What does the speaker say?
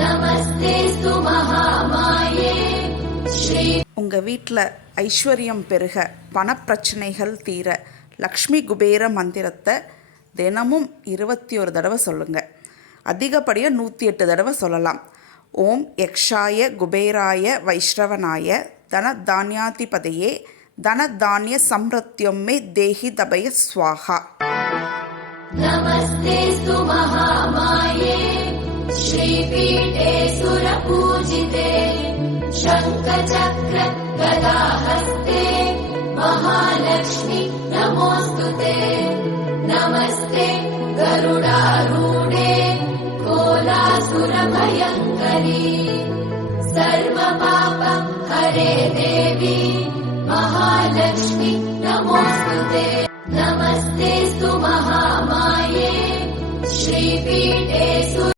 நமஸ்தேஸ்து மகாமாயே ஸ்ரீ. உங்க வீட்டில் ஐஸ்வர்யம் பெருக, பணப்பிரச்சனைகள் தீர லக்ஷ்மி குபேர மந்திரத்தை தினமும் 21 தடவை சொல்லுங்கள். அதிகப்படியாக 108 தடவை சொல்லலாம். ஓம் யக்ஷாய குபேராய வைஷ்ரவனாய தன தானியாதிபதையே தன தானிய சம்ரத்யம் மே தேஹி தபய ஸ்வாஹா. நமஸ்தேஸ்து மகாமாயே ஸ்ரீபீடே சுரபூஜிதே शङ्खचक्र गदाहस्ते महालक्ष्मी नमोऽस्तुते. नमस्ते गरुडारूढे कोलासुरभयङ्करी सर्वपाप हरे देवी महालक्ष्मी नमोऽस्तुते. नमस्तेस्तु महामाये श्रीपीठे